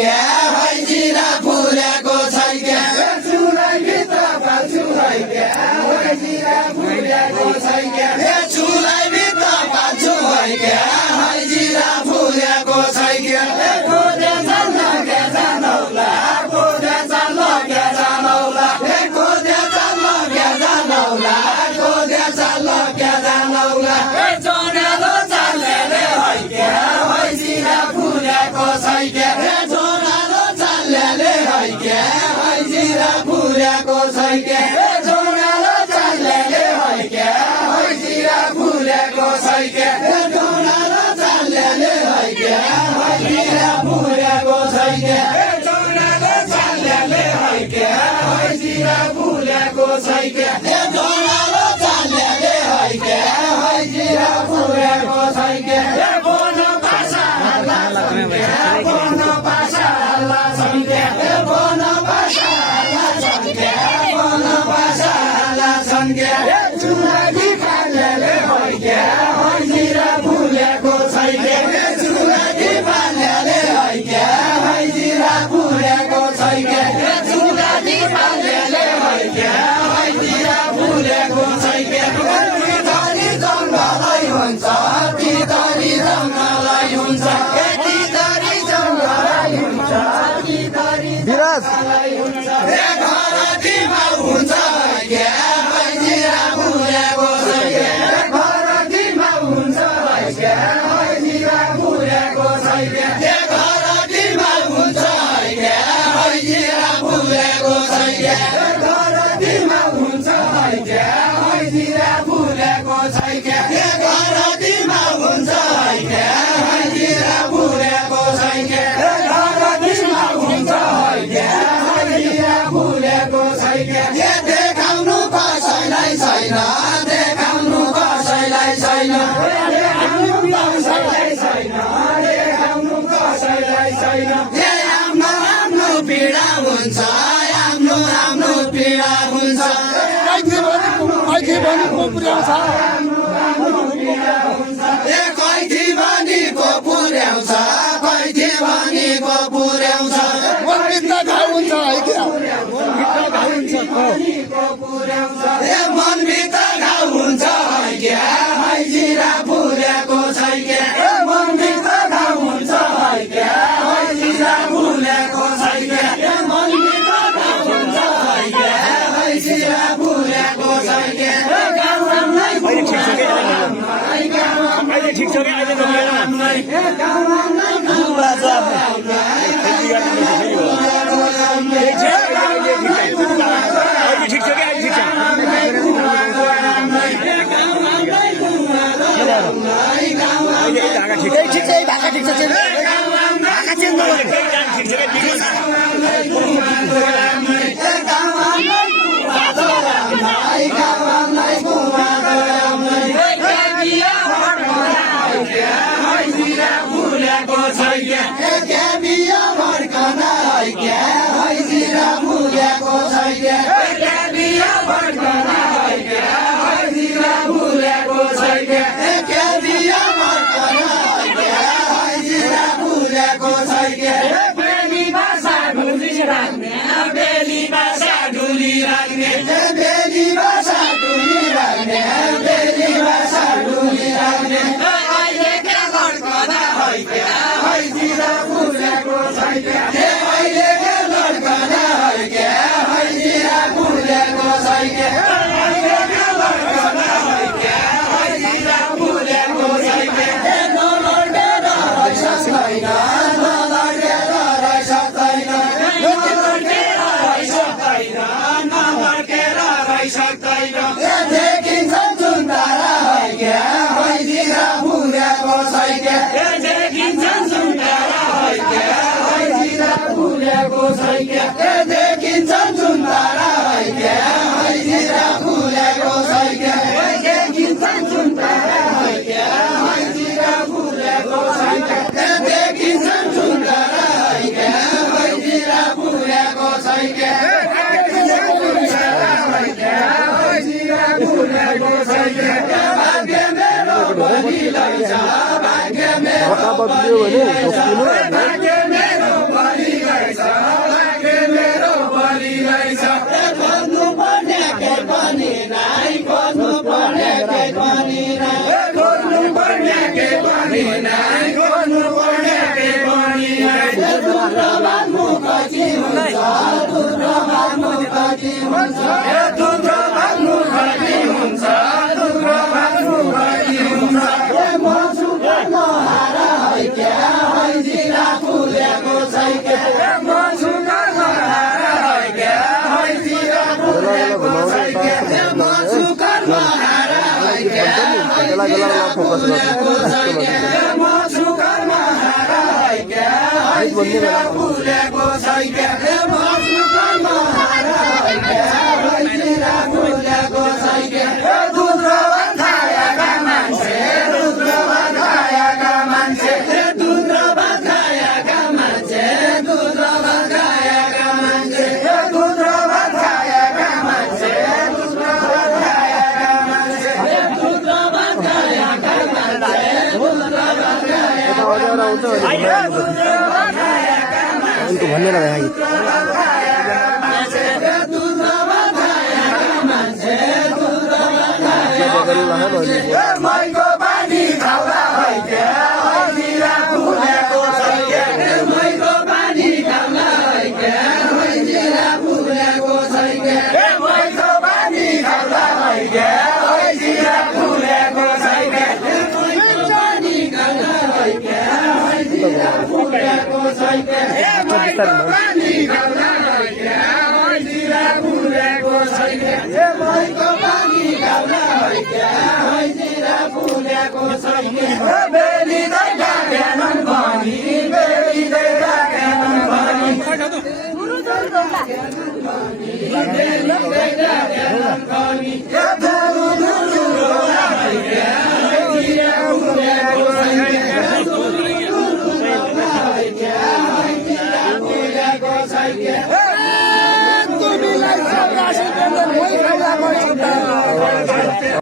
क्या भैजिरा फुलेको छैन क्या चुलाई भित्र पाल्छु है क्या भैजिरा फुलेको छैन क्या चुलाई भित्र पाल्छु है क्या भैजिरा फुलेको छैन क्या खोजे चल्न क्या जानौला खोजे चल्न क्या जानौला खोजे चल्न क्या जानौला खोजे चल्न क्या जानौला जोनालो चल्लेले है क्या भैजिरा फुलेको छैन क्या जोनालो चल्लेले है क्या भैजिरा फुलेको छैन क्या जोनालो चल्लेले है क्या भैजिरा फुलेको छैन क्या जोनालो चल्लेले है क्या भैजिरा फुलेको छैन क्या जोनालो चल्लेले है क्या भैजिरा फुलेको छैन क्या जोनालो चल्लेले है क्या भैजिरा फुलेको छैन क्या बोन भाषा हल्ला छैन क्या बोन भाषा हल्ला छैन क्या बोन भाषा हल्ला छैन क्या बोन भाषा हल्ला छैन क्या चुलाकी पाल्नेले है क्या भैजिरा फुलेको छैन क्या चुलाकी पाल्नेले है क्या भैजिरा फुलेको छैन क्या चुलाकी पाल्नेले है क्या भैजिरा फुलेको छैन क्या तितरी जङ्गलै हुन्छ तितरी जङ्गलै हुन्छ तितरी जङ्गलै हुन्छ तितरी जङ्गलै हुन्छ घरतीमा हुन्छ क्या भैजिरा फुलेको छैन क्या घरतीमा हुन्छ क्या भैजिरा फुलेको छैन क्या घरतीमा हुन्छ क्या भैजिरा फुलेको छैन क्या घरतीमा हुन्छ क्या भैजिरा फुलेको छैन क्या घरतीमा हुन्छ क्या भैजिरा फुलेको छैन क्या घरतीमा हुन्छ क्या भैजिरा फुलेको छैन क्या देखाउनु कसैलाई छैन देखाउनु कसैलाई छैन देखाउनु कसैलाई छैन देखाउनु कसैलाई छैन आफ्नो आफ्नो पीडा हुन्छ आफ्नो आफ्नो पीडा हुन्छ कैथी भनेको पुर्याउँछ कैथी भनेको पुर्याउँछ मनभित्र घाउ हुन्छ है क्या मनभित्र घाउ हुन्छ है क्या भैजिरा फुलेको छैन क्या मनभित्र घाउ हुन्छ है क्या भैजिरा फुलेको छैन क्या मनभित्र घाउ हुन्छ है क्या भैजिरा फुलेको छैन क्या अहिले ठिक छ कि अहिले ठिक छ कि अहिले ठिक छ ठिक छ ढाका ठिक छ ढाका चेन्ज फुलेको छैन क्या बिहा भड्कना है क्या भैजिरा फुलेको छैन क्या बिहा भड्कना है क्या भैजिरा फुलेको छैन क्या बिहा भड्कना है क्या भैजिरा फुलेको छैन क्या बेली भाषा ढुली राख्ने बेली भाषा ढुली राख्ने बेली भाषा ढुली राख्ने बेली भाषा ढुली राख्ने अहिले क्या भड्कना है क्या भैजिरा फुलेको छैन क्या अहिले क्या भड्कना है क्या भैजिरा फुलेको छैन क्या अहिले क्या भड्कना है क्या भैजिरा फुलेको छैन क्या नलडेर रहेछ छैन नलडेर रहेछ छैन नलडेर रहेछ छैन नलडेर रहेछ छैन देखिन्छ जुन तारा है क्या भैजिरा फुलेको छैन क्या देखिन्छ जुन तारा है क्या भैजिरा फुलेको छैन क्या देखिन्छ जुन तारा है क्या भैजिरा फुलेको छैन क्या देखिन्छ जुन तारा है क्या भैजिरा फुलेको छैन क्या देखिन्छ जुन तारा है क्या भैजिरा फुलेको छैन क्या भैजिरा फुलेको छैन क्या भाग्य मेरो बलिलै छ भाग्य मेरो बलिलै छ भाग्य मेरो बलिलै हैजिरा फुलेको छैन मसुकामा हैजिरा फुलेको छैन दुध्रो भात खाएका मान्छे दुध्रो भात खाएका मान्छे दुध्रो भात खाएका मान्छे दुध्रो भात खाएका मान्छे दुध्रो भात खाएका मान्छे दुध्रो भात खाएका मान्छे दुध्रो भात खाएका मान्छे दुध्रो भात खाएका उनको भन्ने लगा है मैको पानी खाउँदा हैके हैजिरा फुलेको छैन मैको पानी खाउँदा हैके हैजिरा फुलेको छैन मैको पानी खाउँदा हैके हैजिरा फुलेको छैन मैको पानी खाउँदा हैके हैजिरा फुलेको छैन मैको पानी खाउँदा हैके हैजिरा फुलेको छैन मैको पानी खाउँदा हैके हैजिरा फुलेको छैन बेली दैका ज्ञान भनी बेली दैका ज्ञान भनी बेली दैका ज्ञान भनी धुरु धुरु होला हैके हैजिरा फुलेको छैन धुरु धुरु होला हैके हैजिरा फुलेको छैन तुमीलाई सब राशि पेन्सन मै खाउँदा